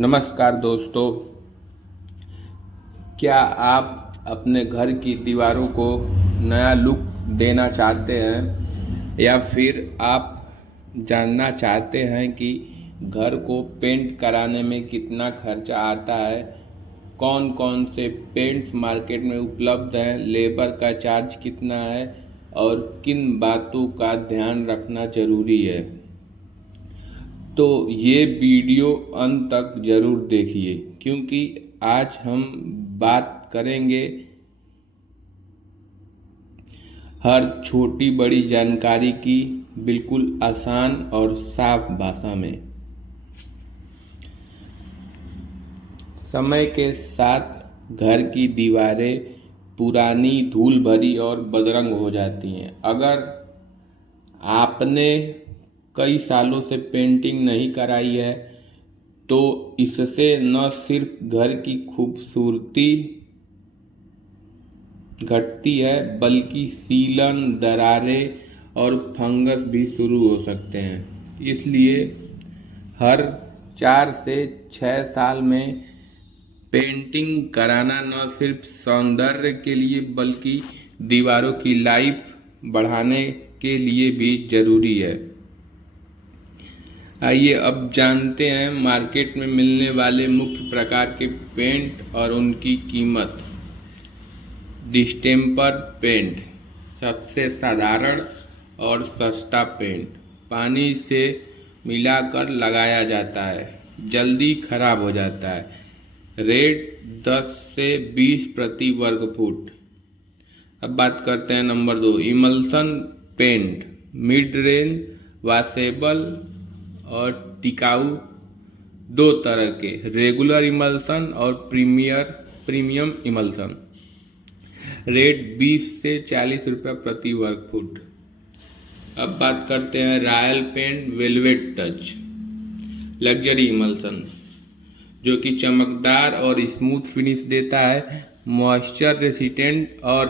नमस्कार दोस्तों, क्या आप अपने घर की दीवारों को नया लुक देना चाहते हैं या फिर आप जानना चाहते हैं कि घर को पेंट कराने में कितना खर्चा आता है, कौन कौन से पेंट्स मार्केट में उपलब्ध हैं, लेबर का चार्ज कितना है और किन बातों का ध्यान रखना ज़रूरी है। तो ये वीडियो अंत तक ज़रूर देखिए क्योंकि आज हम बात करेंगे हर छोटी बड़ी जानकारी की बिल्कुल आसान और साफ भाषा में। समय के साथ घर की दीवारें पुरानी, धूल भरी और बदरंग हो जाती हैं। अगर आपने कई सालों से पेंटिंग नहीं कराई है तो इससे न सिर्फ घर की खूबसूरती घटती है बल्कि सीलन, दरारें और फंगस भी शुरू हो सकते हैं। इसलिए हर 4 से 6 साल में पेंटिंग कराना न सिर्फ सौंदर्य के लिए बल्कि दीवारों की लाइफ बढ़ाने के लिए भी ज़रूरी है। आइए अब जानते हैं मार्केट में मिलने वाले मुख्य प्रकार के पेंट और उनकी कीमत। डिस्टेम्पर पेंट सबसे साधारण और सस्ता पेंट, पानी से मिलाकर लगाया जाता है, जल्दी खराब हो जाता है। रेट 10 से 20 प्रति वर्ग फुट। अब बात करते हैं number 2, emulsion paint, mid range, washable और टिकाऊ। 2 तरह के, रेगुलर इमल्सन और प्रीमियम इमल्सन। रेट 20 से 40 रुपये प्रति वर्ग फुट। अब बात करते हैं royal paint velvet touch, luxury emulsion, जो कि चमकदार और स्मूथ फिनिश देता है, मॉइस्चर रेसिस्टेंट और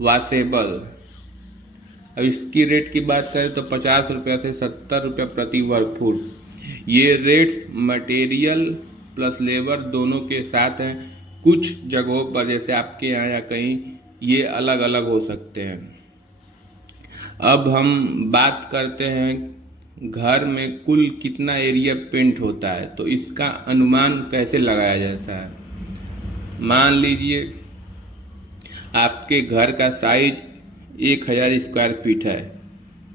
वॉशेबल। अब इसकी रेट की बात करें तो 50 रुपये से 70 रुपये प्रति वर्ग फुट। ये रेट्स मटेरियल प्लस लेबर दोनों के साथ हैं। कुछ जगहों पर जैसे आपके यहाँ या कहीं ये अलग अलग हो सकते हैं। अब हम बात करते हैं घर में कुल कितना एरिया पेंट होता है, तो इसका अनुमान कैसे लगाया जाता है। मान लीजिए आपके घर का साइज 1000 स्क्वायर फीट है।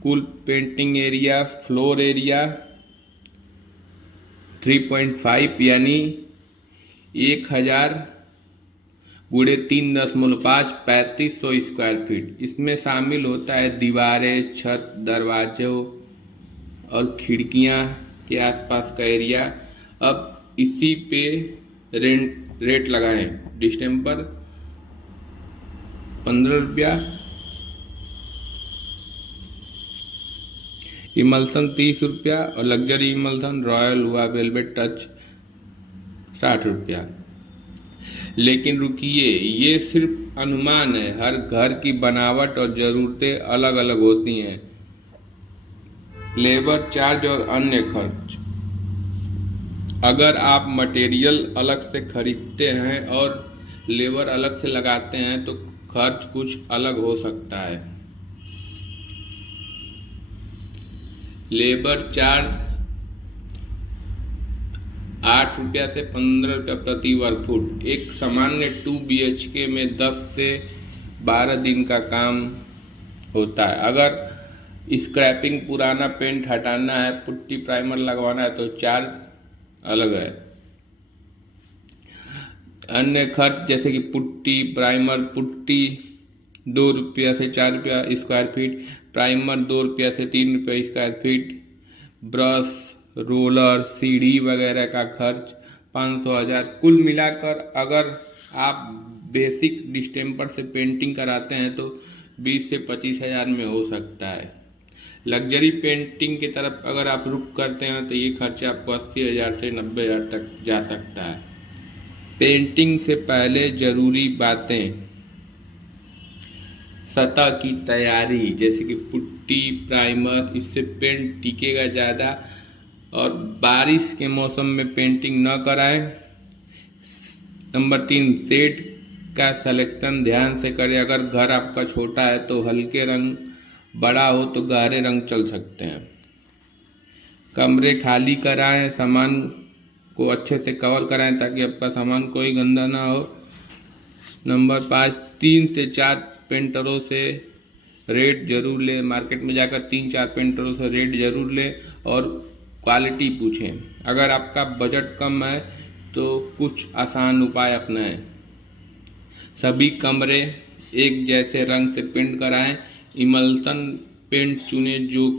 कुल पेंटिंग एरिया, फ्लोर एरिया 3.5 यानी 1000 गुणे 3.5 3500 स्क्वायर फीट। इसमें शामिल होता है दीवारें, छत, दरवाजों और खिड़कियां के आसपास का एरिया। अब इसी पे रेट लगाएं। डिस्टेम्पर 15 रुपया, इमल्सन 30 रुपया और लग्जरी इमल्सन रॉयल हुआ वेलवेट टच 60 रुपया। लेकिन रुकिए, ये सिर्फ अनुमान है। हर घर की बनावट और ज़रूरतें अलग अलग होती हैं। लेबर चार्ज और अन्य खर्च, अगर आप मटेरियल अलग से खरीदते हैं और लेबर अलग से लगाते हैं तो खर्च कुछ अलग हो सकता है। लेबर चार्ज 8 रुपया से 15 रुपया प्रति वर्ग फुट। एक सामान्य 2 BHK में 10 से 12 दिन का काम होता है। अगर स्क्रैपिंग, पुराना पेंट हटाना है, पुट्टी प्राइमर लगवाना है तो चार्ज अलग है। अन्य खर्च जैसे कि पुट्टी, प्राइमर, पुट्टी 2 रुपया से 4 रुपया स्क्वायर फीट, प्राइमर 2 रुपया से 3 रुपया स्क्वायर फीट, ब्रश, रोलर, सीढ़ी वगैरह का खर्च 500-1000। कुल मिलाकर अगर आप बेसिक डिस्टेम्पर से पेंटिंग कराते हैं तो 20 से 25 हज़ार में हो सकता है। लग्जरी पेंटिंग की तरफ अगर आप रुख करते हैं तो ये खर्चा आपको 80,000 से 90,000 तक जा सकता है। पेंटिंग से पहले ज़रूरी बातें, सतह की तैयारी जैसे कि पुट्टी, प्राइमर, इससे पेंट टिकेगा ज़्यादा और बारिश के मौसम में पेंटिंग न कराएं। नंबर 3, शेड का सिलेक्शन ध्यान से करें। अगर घर आपका छोटा है तो हल्के रंग, बड़ा हो तो गहरे रंग चल सकते हैं। कमरे खाली कराएं, सामान को अच्छे से कवर कराएं ताकि आपका सामान कोई गंदा ना हो। नंबर 5, 3 से 4 पेंटरों से रेट जरूर लें। मार्केट में जाकर 3-4 पेंटरों से रेट जरूर लें और क्वालिटी पूछें। अगर आपका बजट कम है तो कुछ आसान उपाय अपनाएं। सभी कमरे एक जैसे रंग से पेंट कराएं। इमल्सन पेंट चुनें जो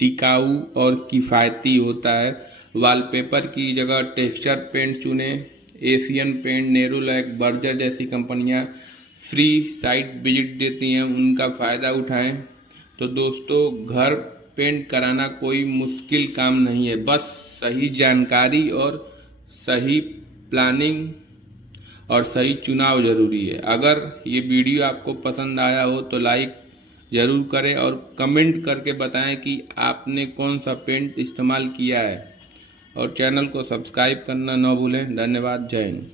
टिकाऊ और किफ़ायती होता है। वॉलपेपर की जगह टेक्सचर पेंट चुनें। एशियन पेंट, नेरोलैक, बर्जर जैसी कंपनियां फ्री साइट विजिट देती हैं, उनका फ़ायदा उठाएं। तो दोस्तों, घर पेंट कराना कोई मुश्किल काम नहीं है, बस सही जानकारी और सही प्लानिंग और सही चुनाव जरूरी है। अगर ये वीडियो आपको पसंद आया हो तो लाइक ज़रूर करें और कमेंट करके बताएं कि आपने कौन सा पेंट इस्तेमाल किया है, और चैनल को सब्सक्राइब करना न भूलें। धन्यवाद। जय हिंद।